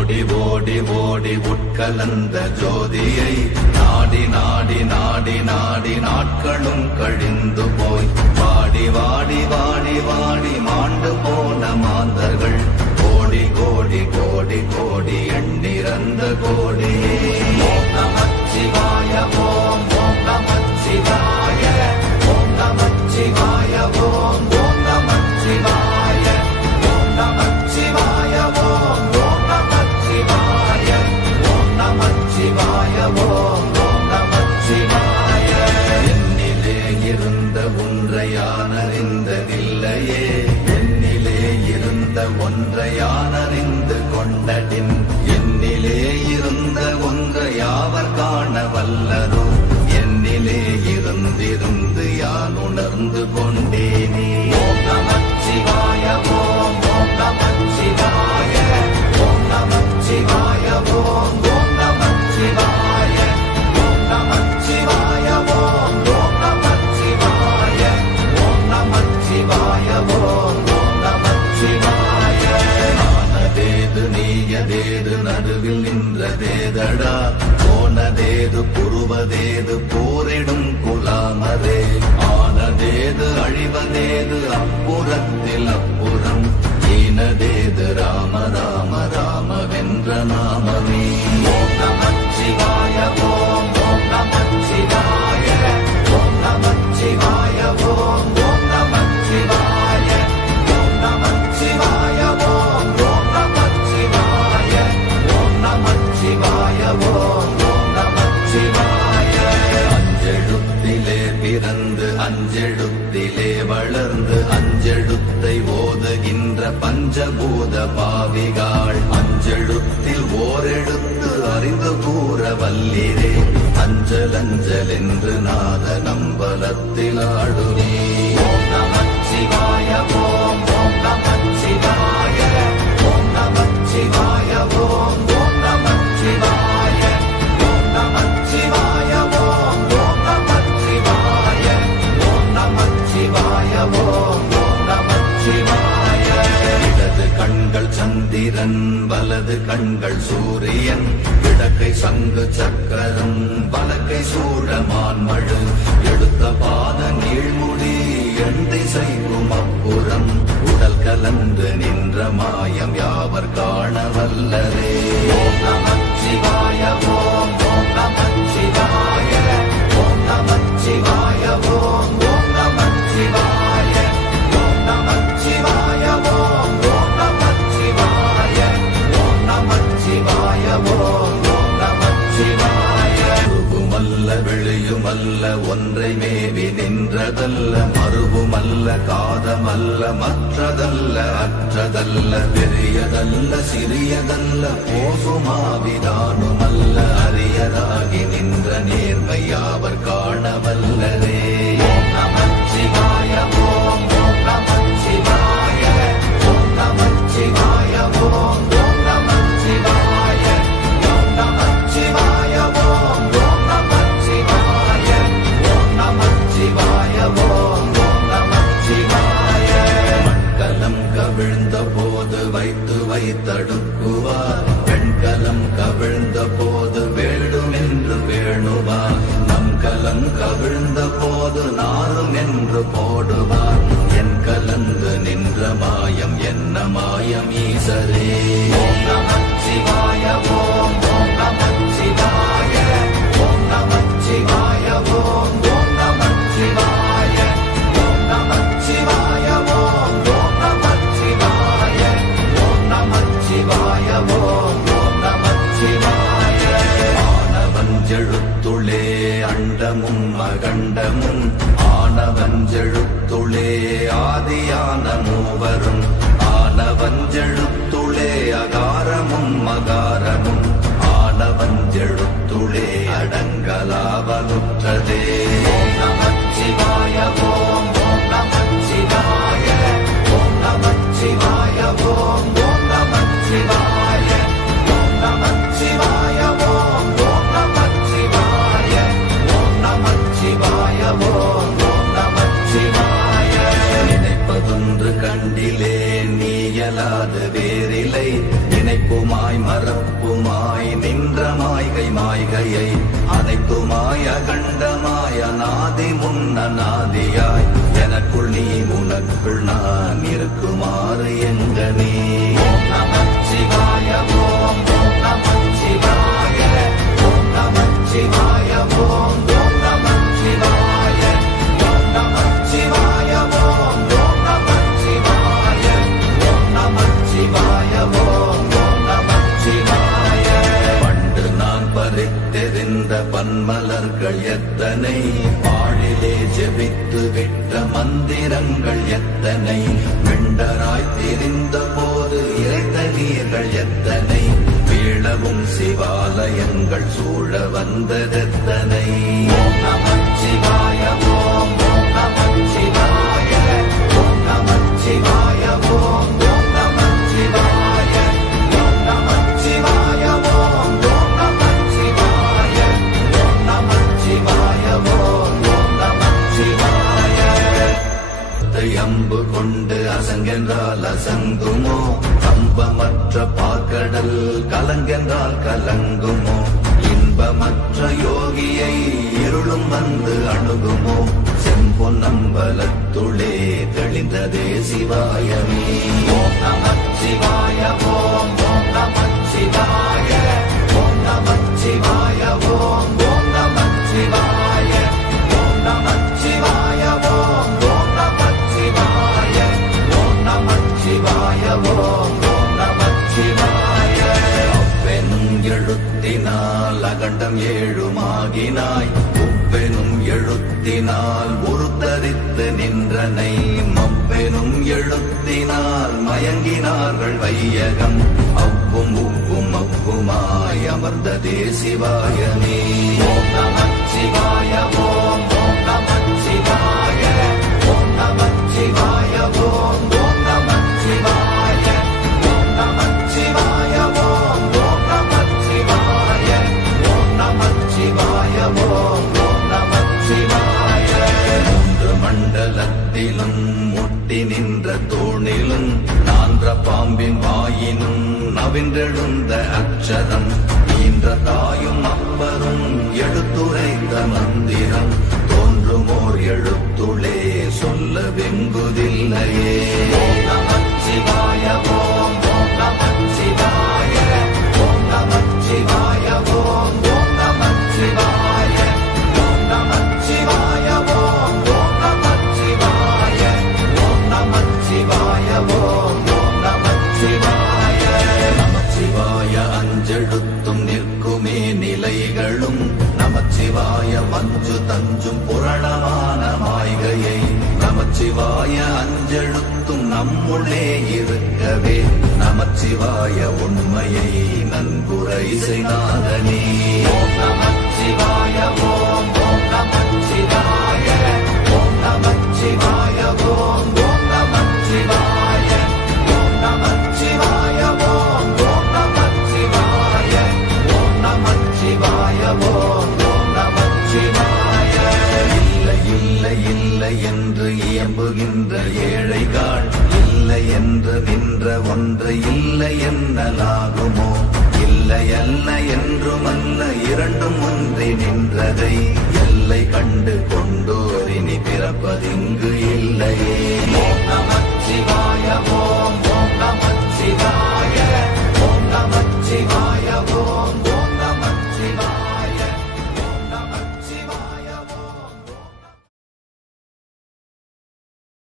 ஓடி ஓடி ஓடி உட்கலந்த ஜோதியை நாடி நாடி நாடி நாடி நாட்களும் கழிந்து போய் வாடி வாடி வாடி வாடி மாண்டு போன மாந்தர்கள் கோடி கோடி கோடி கோடி எண்ணிறந்த கோடி. ஓம் நமச்சிவாய ஓம் ஓம் நமச்சிவாய ஓம் நமச்சிவாய ஓம் ஓம் நமச்சிவாய ஓம் நமச்சிவாய ஓம் ஓம் நமச்சிவாய ஓம் நமச்சிவாய ஓம் ஓம் நமச்சிவாய. என்னிலே இருந்த ஒன்றை யான் அறிந்ததில்லையே, என்னிலே இருந்த ஒன்றை யான் அறிந்து கொண்டடின், என்னிலே இருந்த ஒன்றை யாவர் காண வல்லரோ, என்னிலே இருந்திருந்து யான் உணர்ந்து கொண்டேனே. ஓம் நமச்சிவாய ஓம் ஓம் நமச்சிவாய ஓம் நமச்சிவாய ஓம் ஓம் நமச்சிவாய ஓம் நமச்சிவாய ஓம் ஓம் நமச்சிவாய ஓம் நமச்சிவாய ஓம் ஓம் நமச்சிவாய. ஆனதேது நீயதேது நடுவில் நின்றதேதடா, போனதேது புருவதேது போரிடும் குலாமரே, ஆனதேது அழிவதேது அப்புறத்தில் அப்புறம், ஈனதேது ராம ராம ராம வென்ற நாமமே. ஓம் நமச்சிவாய ஓம் ஓம் நமச்சிவாய ஓம் நமச்சிவாய ஓம் ஓம் நமச்சிவாய ஓம் நமச்சிவாய ஓம் ஓம் நமச்சிவாய ஓம் நமச்சிவாய ஓம் ஓம் நமச்சிவாய. அஞ்செழுத்திலே பிறந்து அஞ்செழுத்திலே வளர்ந்து அஞ்செழுத்தை ஓதுகின்ற பஞ்சபூத பாவிகாள், அஞ்செழுத்தில் ஓரெழுத்து அறிந்து கூற வல்லிரே, அஞ்சல் அஞ்சல் என்று நாத நம்பலத்தில் ஆடுவே. ஓம் நமச்சிவாய ஓம் ஓம் நமச்சிவாய ஓம் நமச்சிவாய ஓம் ஓம் நமச்சிவாய ஓம் நமச்சிவாய ஓம் ஓம் நமச்சிவாய ஓம் நமச்சிவாய ஓம் ஓம் நமச்சிவாய. இடது கண்கள் சந்திரன் வலது கண்கள் சூரியன், இடக்கை சங்கு சக்கரம் வலக்கை சூழமான் மழு, எடுத்த பாத நீழ்முடி எண் திசைக்கும் அப்புறம், உடல் கலந்து நின்ற மாயம் யாவர் காண வல்லரே. ஓம் நமச்சிவாய ஓம் ஓம் நமச்சிவாய ஓம் நமச்சிவாய ஓம் ஓம் நமச்சிவாய ஓம் நமச்சிவாய ஓம் ஓம் நமச்சிவாய ஓம் நமச்சிவாய ஓம் ஓம் நமச்சிவாய. உருவுமல்ல வெளியுமல்ல ஒன்றை மேவி நின்றதல்ல, மறுவுமல்ல காதமல்ல மற்றதல்ல அற்றதல்ல, பெரியதல்ல சிறியதல்ல போகுமாவிதானுமல்ல, அரியதாகி நின்ற நேர்மை யாவர் காண வல்லரே. ஓம் நமச்சிவாய ஓம் ஓம் நமச்சிவாய ஓம் நமச்சிவாய ஓம் ஓம் நமச்சிவாய ஓம் நமச்சிவாய ஓம் ஓம் நமச்சிவாய ஓம் நமச்சிவாய ஓம் ஓம் நமச்சிவாய. மண்கலம் கவிழ்ந்த போது வைத்து வைத்தடுக்குவார், பெண்கலம் கவிழ்ந்த போது வேடும் என்று வேணுவார், நம் கலம் கவிழ்ந்த போது நாரும் என்று போடுவார், என் கலந்து நின்ற மாயம் என்ன மாயம் ஈசரே. ஓம் நமச்சிவாய ஓம் ஓம் நமச்சிவாய ஓம் நமச்சிவாய ஓம் ஓம் நமச்சிவாய ஓம் நமச்சிவாய ஓம் ஓம் நமச்சிவாய ஓம் நமச்சிவாய ஓம் ஓம் நமச்சிவாய. ஆனவஞ்செழுத்துளே அண்டமும் அகண்டமும், ஆனவஞ்செழுத்துளே ஆதியான மூவரும், ஆனவஞ்செழுத்துளே அகாரமும் மகாரமும், ஆனவஞ்செழுத்துளே அடங்கலாவலுற்றதே. ஓம் நமச்சிவாய ஓம் ஓம் நமச்சிவாய ஓம் நமச்சிவாய ஓம் ஓம் நமச்சிவாய ஓம் நமச்சிவாய ஓம் ஓம் நமச்சிவாய ஓம் நமச்சிவாய ஓம் ஓம் நமச்சிவாய. நினைப்பதொன்று கண்டிலே நீயலாது வேறில்லை, நினைப்புமாய் மரம் அகண்டமாய் அநாதி முன்னநாதியாய் எனக்குள் நீ உனக்குள் நான் இருக்குமாறு எங்கனே. ஓம் நமச்சிவாய ஓம் ஓம் நமச்சிவாய ஓம் நமச்சிவாய ஓம் ஓம் நமச்சிவாய ஓம் நமச்சிவாய ஓம் ஓம் நமச்சிவாய ஓம் நமச்சிவாய ஓம் ஓம் நமச்சிவாய. பண்டு நான் பறித்தெறிந்த பன்மலர்கள் எத்தனை, பாழிலே ஜெபித்து விட்ட மந்திரங்கள் எத்தனை, வெண்டராய் திரிந்த போது இறைத்த நீர்கள் எத்தனை, வீழவும் சிவாலயங்கள் சூழ வந்ததெத்தனை. ஓம் நமச்சிவாய ஓம் ஓம் நமச்சிவாய ஓம் நமச்சிவாய ஓம் ஓம் நமச்சிவாய ஓம் நமச்சிவாய ஓம் ஓம் நமச்சிவாய ஓம் நமச்சிவாய ஓம் ஓம் நமச்சிவாய. அம்பு கொண்டு அசங்கென்றால் அசங்குமோ, அம்பமற்ற பாக்கடல் கலங்கென்றால் கலங்குமோ, இன்பமற்ற யோகியை இருளும் வந்து அணுகுமோ, செம்பொன்னம்பலத்துளே தெளிந்ததே சிவாயமே. ஓம் நமச்சிவாய ஓம் ஓம் நமச்சிவாய ஓம் நமச்சிவாய ஓம் ஓம் நமச்சிவாய ஓம் நமச்சிவாய ஓம் ஓம் நமச்சிவாய ஓம் நமச்சிவாய ஓம் ஓம் நமச்சிவாய. அவ்வெனும் எழுத்தினால் அகண்டம் ஏழுமாகினாய், உவ்வெனும் எழுத்தினால் உருத்தரித்து நின்றனை, மவ்வெனும் எழுத்தினால் மயங்கினார்கள் வையகம், அவ்வும் உவ்வும் அவ்வுமாய் அமர்ந்ததே சிவாயமே. ஓம் நமச்சிவாய ஓம் ஓம் நமச்சிவாய ஓம் நமச்சிவாய ஓம் ஓம் நமச்சிவாய ஓம் நமச்சிவாய ஓம் ஓம் நமச்சிவாய ஓம் நமச்சிவாய ஓம் ஓம் நமச்சிவாய. மூன்று மண்டலத்திலும் முட்டி நின்ற தூணிலும் நான்ற பாம்பின் வாயினும் நவின்றெழுந்த அக்ஷரம், ஈன்ற தாயும் அப்பரும் எடுத்துரைத்த மந்திரம், தோன்றுமோர் எழுத்துளே சொல்ல வெங்குதில்லையே. ஓம் நமச்சிவாய ஓம் ஓம் நமச்சிவாய ஓம் நமச்சிவாய ஓம் ஓம் நமச்சிவாய ஓம் நமச்சிவாய ஓம் ஓம் நமச்சிவாய ஓம் நமச்சிவாய ஓம் ஓம் நமச்சிவாய. நமச்சிவாய அஞ்செழுத்தும் நிற்குமே நிலைகளும், நமச்சிவாய மஞ்சு தஞ்சும் புரணமான மாய்கையை, நமச்சிவாய அஞ்செழுத்தும் நம்முள்ளே இருக்கவே, நமச்சிவாய உண்மையை நன்குரை செய்தாதனே. ஓம் நமச்சிவாய ஓம் ஓம் நமச்சிவாய ஓம் நமச்சிவாய ஓம் ஓம் நமச்சிவாய ஓம் நமச்சிவாய ஓம் ஓம் நமச்சிவாய ஓம் நமச்சிவாய ஓம் ஓம் நமச்சிவாய. இல்லை இல்லை இல்லை என்று இயம்புகின்ற ஏழைகள், இல்லை என்று நின்ற ஒன்று இல்லை என்னலாகுமோ, இல்லை அல்ல என்றுமல்ல இரண்டும் ஒன்றி நின்றதை எல்லை கண்டு கொண்டு